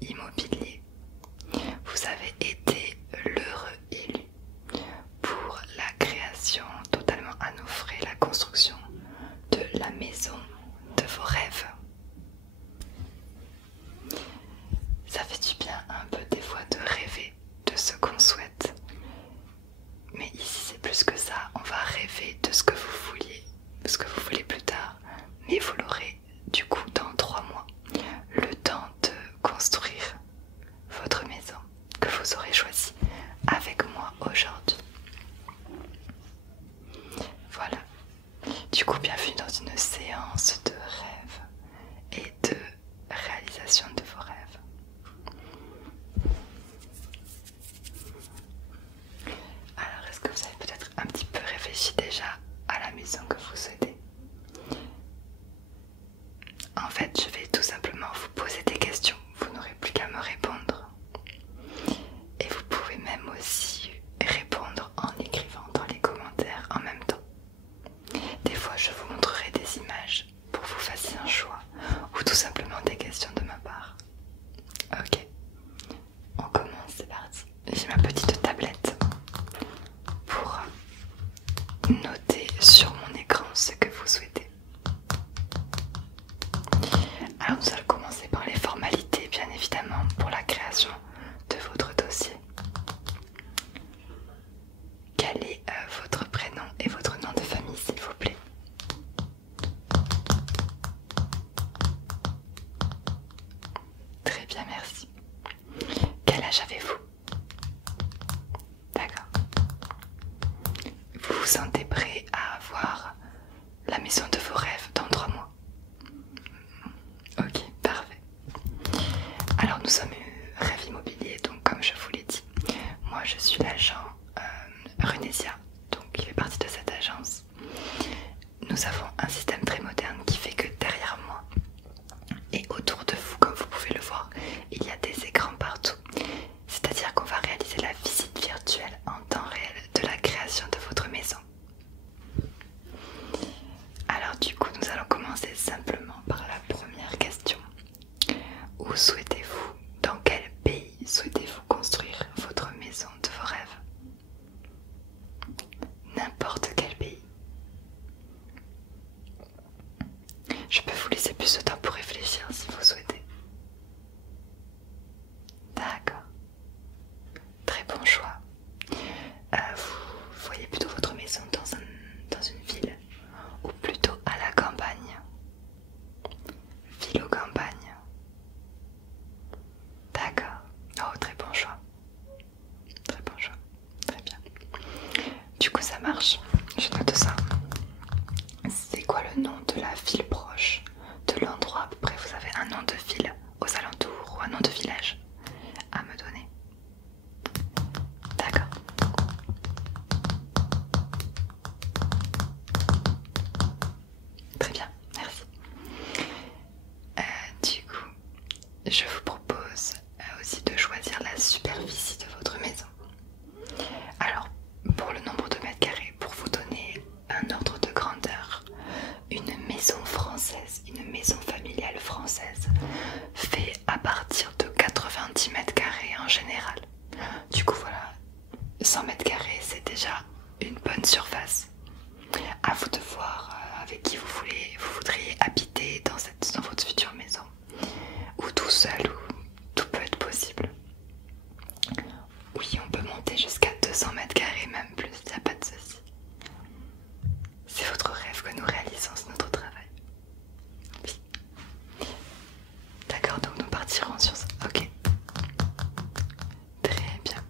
Immobilier. Vous avez été l'heureux élu pour la création totalement à nos frais, la construction de la maison de vos rêves. Ça fait du bien un peu des fois de rêver de ce qu'on souhaite. Mais ici c'est plus que ça, on va rêver de ce que vous vouliez, ce que vous voulez plus tard. Mais vous l'aurez du coup dans 3 mois. Le temps de construire votre maison que vous aurez choisie avec moi aujourd'hui. Voilà. Du coup, bienvenue dans une séance de rêve et de réalisation de vos rêves. Alors, est-ce que vous avez peut-être un petit peu réfléchi déjà à la maison que vous souhaitez? En fait, je vais tout simplement vous poser des questions. Vous n'aurez plus qu'à me répondre. Et vous pouvez même aussi répondre en écrivant dans les commentaires en même temps. Des fois, je vous montrerai des images pour que vous fassiez un choix ou tout simplement des questions de ma part. Ok, on commence, c'est parti. J'ai ma petite tablette pour noter sur mon écran ce que vous souhaitez. Alors nous allons commencer par les formalités, bien évidemment, pour la création de votre dossier. Quel est votre prénom et votre nom de famille, s'il vous plaît? Très bien, merci. Quel âge avez-vous? D'accord. Vous vous sentez prêt à avoir la maison de vos rêves dans 3 mois? Ok, parfait. Alors nous sommes Rêve Immobilier, donc comme je vous l'ai dit, moi je suis l'agent Renésia, donc il fait partie de cette agence. Nous avons un système très moderne qui fait que derrière moi et autour de vous, comme vous pouvez le voir, il y a des écrans partout. C'est-à-dire qu'on va réaliser la visite virtuelle en temps réel de la création de votre maison. Alors du coup, nous allons commencer simplement par la première question. Où souhaitez-vous, dans quel pays souhaitez-vous construire votre maison de vos rêves? N'importe quel pays. Je peux vous laisser plus de temps pour réfléchir si vous souhaitez. D'accord. Très bon choix. Vous voyez plutôt votre maison dans une ville ou plutôt à la campagne? Ville ou campagne? D'accord. Oh, très bon choix. Très bon choix. Très bien. Du coup, ça marche. Je note ça. C'est quoi le nom de la ville proche de l'endroit à peu près? Vous avez un nom de ville aux alentours ou un nom de village à me donner? D'accord. Très bien, merci. Du coup, je vous propose aussi de choisir la superficie de votre maison. Alors, pour le nombre de mètres carrés, pour vous donner un ordre de grandeur, une maison française, une maison familiale française fait à partir de 90 mètres carrés en général. Du coup voilà, 100 mètres carrés c'est déjà une bonne surface. À vous de voir avec qui vous voudriez habiter dans votre future maison, ou tout seul, ou tout peut être possible. Oui, on peut monter jusqu'à 200 mètres carrés, même plus, il n'y a pas de souci. C'est votre rêve que nous réalisons, c'est notre travail. Oui. D'accord, donc nous partirons sur ça. Ok. Très bien.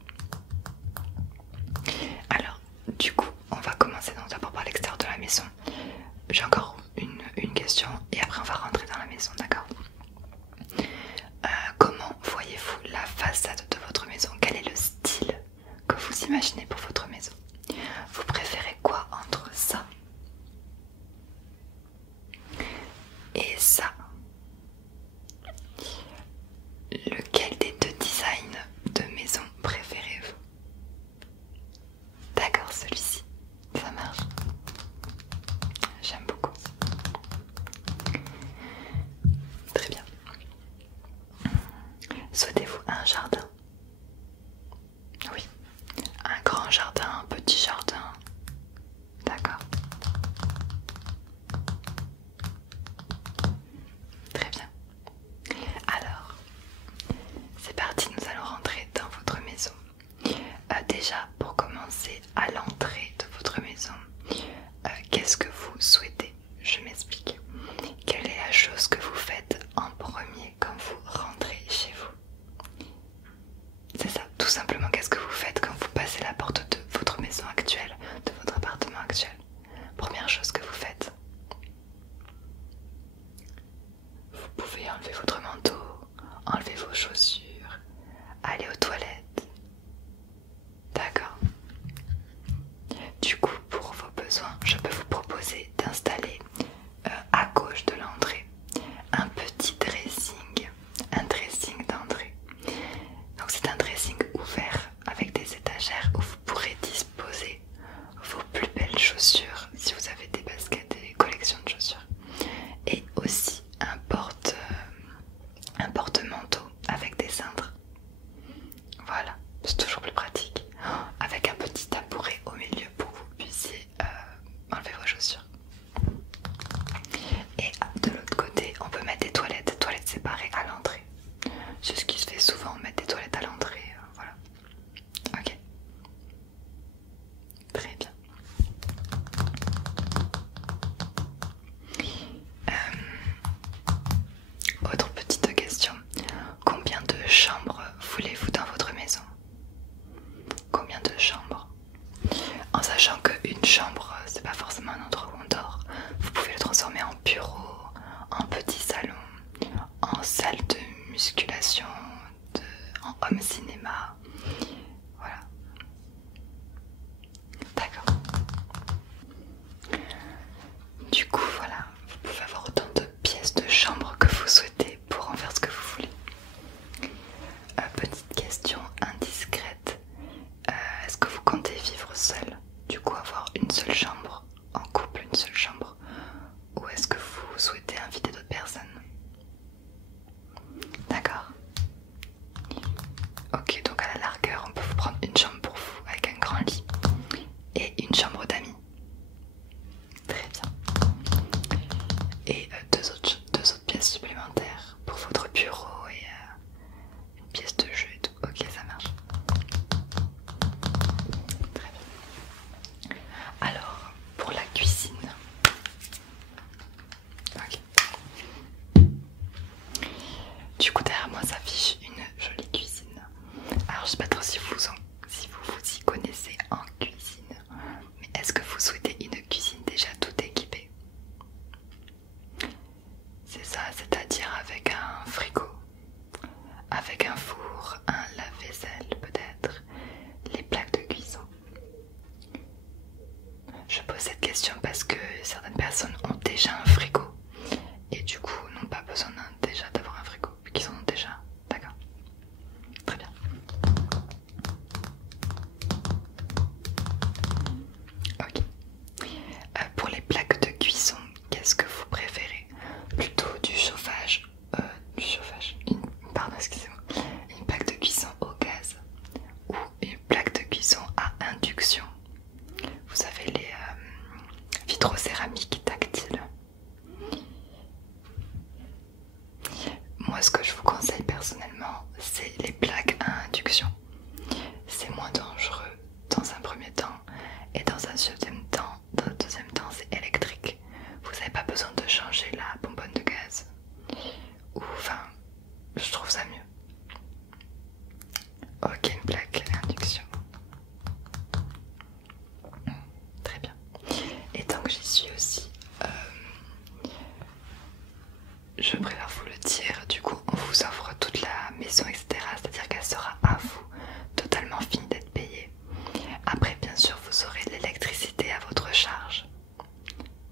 Alors, du coup, on va commencer donc d'abord par l'extérieur de la maison. J'ai encore une question et après on va rentrer dans la maison, d'accord? Comment voyez-vous la façade de votre maison? Quel est le style que vous imaginez pour votre maison? Vous préférez quoi entre ça et ça? Lequel des deux designs de maison préférez-vous? D'accord, celui-ci, ça marche. J'aime beaucoup. Très bien. Souhaitez-vous un jardin? Oui. Un grand jardin, un petit jardin? D'accord. Très bien. Alors, c'est parti, nous allons rentrer dans votre maison. Déjà, pour commencer, à l'entrée de votre maison, qu'est-ce que vous souhaitez? Je m'explique. Quelle est la chose que vous faites en premier quand vous rentrez chez vous? C'est ça, tout simplement, qu'est-ce que vous faites quand vous passez la porte de votre maison actuelle, de votre appartement actuel? Première chose que vous faites. Vous pouvez enlever votre manteau, enlever vos chaussures, aller aux toilettes. D'accord. Du coup, pour vos besoins, je peux vous proposer d'installer à gauche de l'entrée un petit dressing, un dressing d'entrée. Donc c'est un dressing ouvert avec des étagères où vous pourrez disposer vos plus belles chaussures si vous avez des baskets, des collections de chaussures, et aussi un porte-manteau avec des cintres. Voilà, c'est toujours plus pratique, avec un petit tabouret au milieu pour que vous puissiez enlever vos chaussures. Et de l'autre côté, on peut mettre des toilettes séparées à l'entrée. C'est ce qui se fait souvent, mettre des toilettes à l'entrée, voilà. Ok. Très bien. Autre petite question. Combien de chambres voulez-vous dans votre maison? Combien de chambres? En sachant qu'une chambre, c'est pas forcément un endroit où on dort. Vous pouvez le transformer en bureau, en petit salon, en salle de musculation, en home cinéma. Voilà. D'accord. Du coup, voilà, vous pouvez avoir autant de pièces de chambre que vous souhaitez pour en faire ce que vous voulez. Petite question indiscrète. Est-ce que vous comptez vivre seul? Du coup, avoir une seule chambre, en couple, une seule chambre? Ou est-ce que vous souhaitez inviter d'autres personnes? D'accord. Ok, donc à la largeur, on peut vous prendre une chambre pour vous avec un grand lit et une chambre d'amis. Très bien. Et deux autres pièces supplémentaires pour votre bureau et une pièce de jeu et tout. Ok, ça marche. Très bien. Alors, pour la cuisine. Ok. Du coup, derrière moi s'affiche une jolie cuisine. Alors, je sais pas trop si vous y connaissez en cuisine, mais est-ce que vous souhaitez une cuisine déjà toute équipée? C'est ça, c'est-à-dire avec un frigo, avec un four, un lave-vaisselle peut-être, les plaques de cuisson. Je pose cette question parce que certaines personnes ont déjà un frigo et du coup n'ont pas besoin déjà d'avoir un frigo, vu qu'ils en ont déjà. D'accord. Très bien. Ok. Pour les plaques de cuisson, qu'est-ce que vous préférez? Plutôt du chauffage, pardon, excusez-moi, une plaque de cuisson au gaz ou une plaque de cuisson à induction? Vous savez, les vitrocéramiques tactiles. Moi, ce que je vous conseille personnellement, c'est les plaques à induction. C'est moins dangereux dans un premier temps, et dans un deuxième temps, c'est électrique. Vous n'avez pas besoin de changer la bonbonne de gaz. Ou enfin, je trouve ça mieux. Ok, une plaque à induction. Très bien. Et tant que j'y suis aussi, je préfère vous le dire, du coup on vous offre toute la maison, etc. C'est-à-dire qu'elle sera à vous, totalement finie d'être payée. Après, bien sûr, vous aurez l'électricité à votre charge.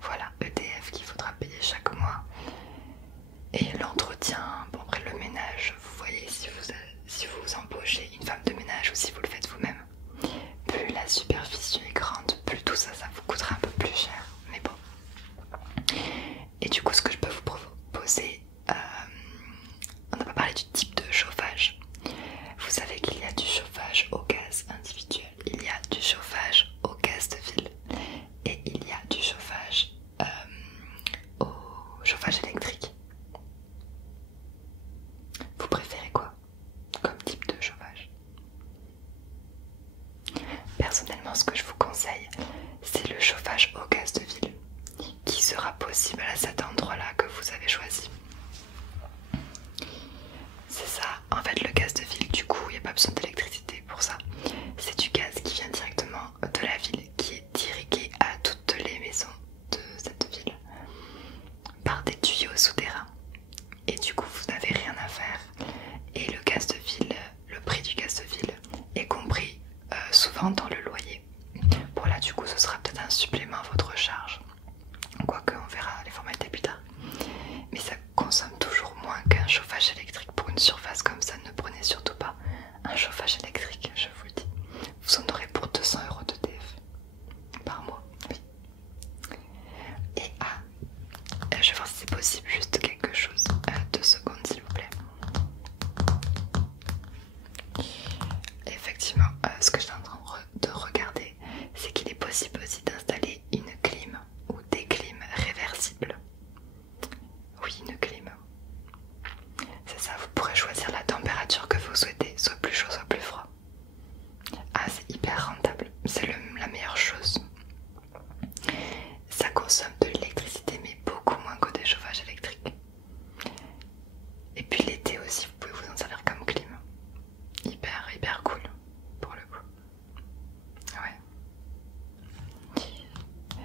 Voilà, EDF qu'il faudra payer chaque mois. Et l'entretien, bon après le ménage, vous voyez, si vous embauchez une femme de ménage, Et le gaz de ville, le prix du gaz de ville est compris souvent dans le loyer. Bon là du coup ce sera peut-être un supplément à votre charge, quoique on verra les formalités plus tard. Mais ça consomme toujours moins qu'un chauffage électrique. Pour une surface comme ça, ne prenez surtout pas un chauffage électrique, je vous le dis. Vous en aurez pour 200 € de TF par mois, oui. Et je vais voir si c'est possible, juste quelque chose. 2 secondes s'il vous plaît. Effectivement, ce que je suis en train de regarder, c'est qu'il est possible aussi d'installer une clim ou des clims réversibles. Oui, une clim. C'est ça, vous pourrez choisir la température que vous souhaitez, soit plus chaud, soit plus froid. Ah, c'est hyper rentable, c'est la meilleure chose. Ça consomme de l'électricité, mais beaucoup moins que des chauffages électriques. Et puis l'été aussi, vous pouvez vous en servir comme clim. Hyper cool, pour le coup. Ouais.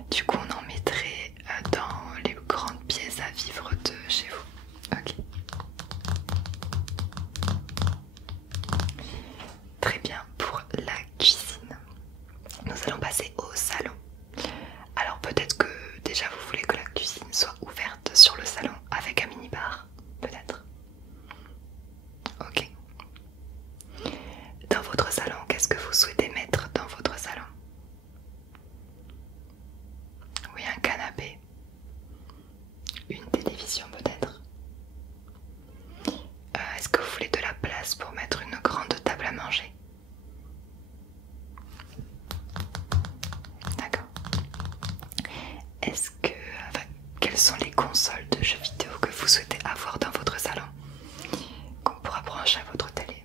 Du coup, on en mettrait dans les grandes pièces à vivre de chez vous. Ok. Très bien, pour la cuisine, nous allons passer au salon. Alors peut-être que déjà vous voulez que la cuisine soit ouverte sur le salon avec un mini-bar, peut-être. Ok. Dans votre salon, qu'est-ce que vous souhaitez mettre dans votre salon? Oui, un canapé. Une télévision peut-être. Est-ce que vous voulez de la place pour mettre une grande table à manger? D'accord. Est-ce que... quelles sont les consoles de jeux vidéo que vous souhaitez avoir dans votre salon qu'on pourra brancher à votre télé?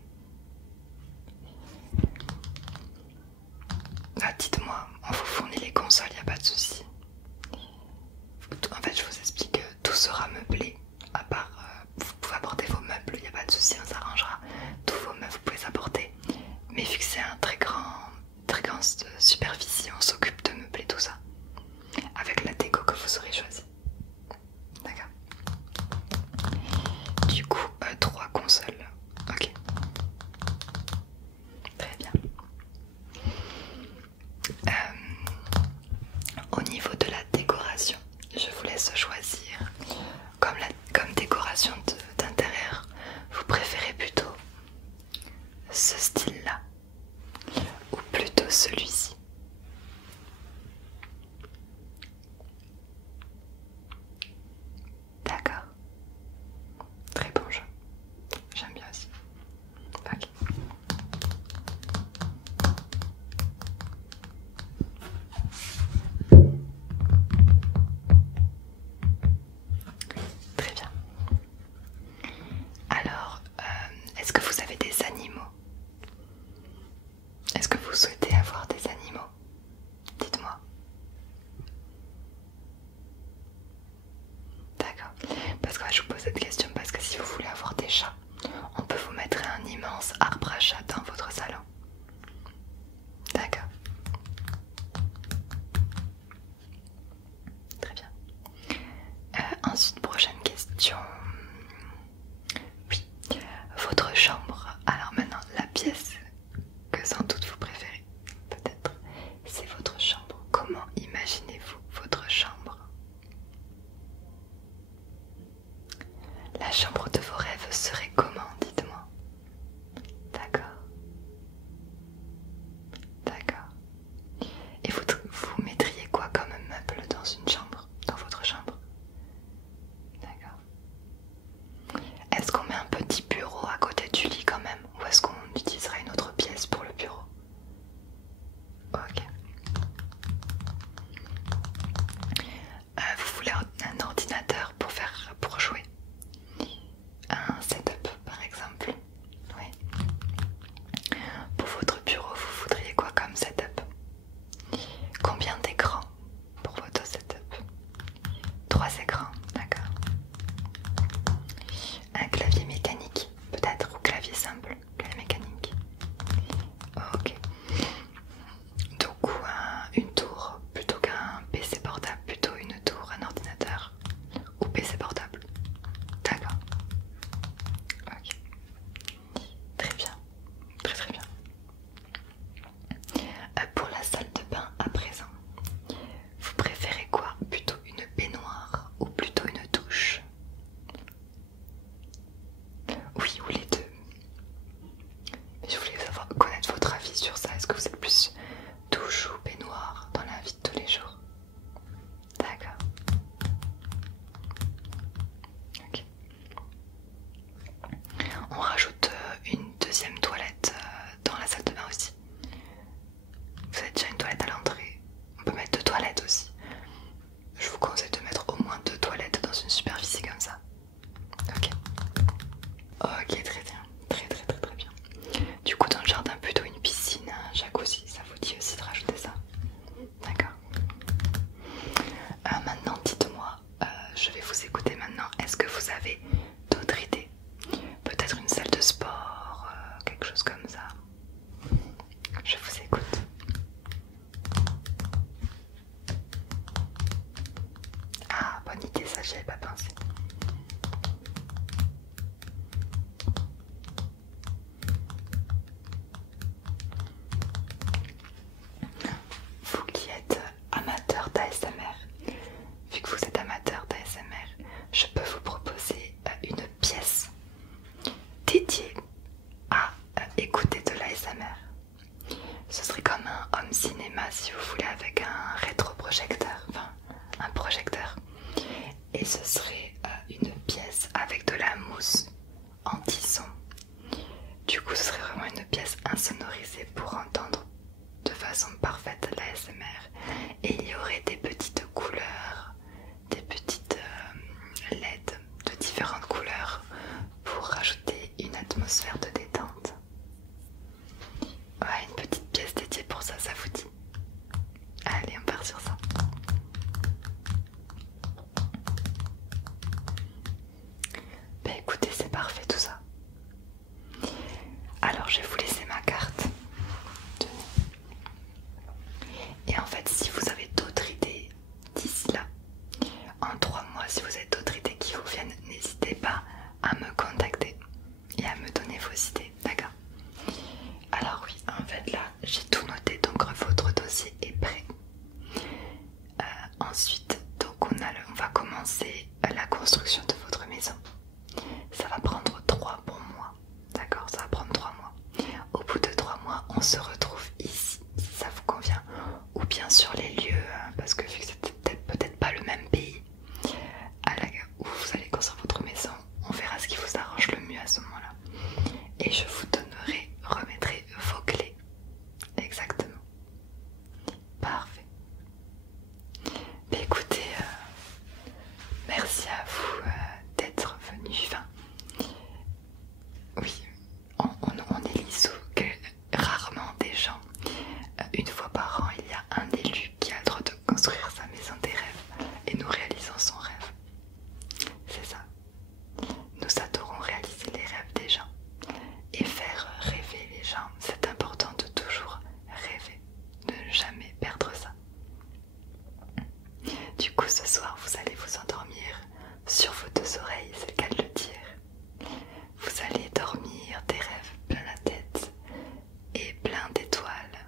Dites-moi, on vous fournit les consoles, il n'y a pas de souci. En fait, je vous explique, tout sera meublé. À part, vous pouvez apporter vos meubles, il n'y a pas de souci, on s'arrangera. Tous vos meubles, vous pouvez les apporter. Mais vu que c'est un très grande superficie, on s'occupe de meubler tout ça. Avec la déco que vous aurez choisie. D'accord. Du coup, 3 consoles. Ok. Très bien. Au niveau de la décoration, je vous laisse choisir. Comme décoration d'intérieur, vous préférez plutôt ce style-là ou plutôt celui-ci? D'accord. Très bon jeu. J'aime bien aussi. Ok. Très bien. Alors, est-ce que vous avez des animaux? cinéma si vous voulez avec un rétroprojecteur, enfin un projecteur. Et ce serait une pièce avec de la mousse anti-son. Du coup ce serait vraiment une pièce insonorisée pour entendre de façon parfaite l'ASMR. Et il y aurait des petites couleurs, des petites LED de différentes couleurs pour rajouter une atmosphère de détente. Ouais, une petite pièce dédiée pour ça, ça vous dit? Allez, on part sur ça. Bah écoutez, c'est parfait tout ça. Alors je vais vous laisser ma carte. Et en fait, si vous avez d'autres idées d'ici là, en 3 mois, si vous avez d'autres idées qui vous viennent, n'hésitez pas à me contacter et à me donner vos idées, d'accord? Alors oui, en fait là, j'ai tout noté, donc votre dossier est prêt. Ensuite, donc on va commencer la construction de votre maison. Ça va prendre 3 bons mois, d'accord? Ça va prendre 3 mois. Au bout de 3 mois, on se retrouve ici, si ça vous convient, ou bien sur les lieux, parce que vu que c'est peut-être pas le même pays où vous allez construire votre maison, on verra ce qui vous arrange le mieux à ce moment-là. Et je vous remettrai vos clés. Exactement. Parfait. Mais écoutez, merci à vous d'être venu. Enfin, oui, on est lissou que rarement des gens, une fois par an, il y a un élu qui a le droit de construire sa maison des rêves et nous réalisons son rêve. C'est ça. Nous adorons réaliser les rêves des gens et faire rêver les gens. C'est important de toujours rêver, de ne jamais perdre ça. Du coup, ce soir, vous allez vous endormir sur vos 2 oreilles, c'est le cas de le dire. Vous allez dormir des rêves plein la tête et plein d'étoiles.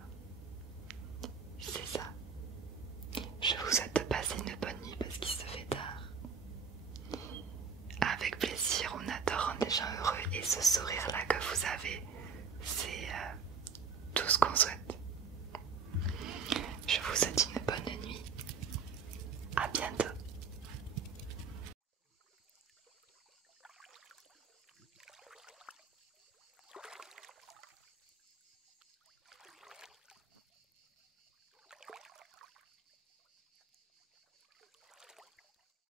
C'est ça. Je vous souhaite de passer une bonne nuit parce qu'il se fait tard. Avec plaisir, on adore rendre les gens heureux et ce sourire-là que vous avez, c'est tout ce qu'on souhaite. Je vous souhaite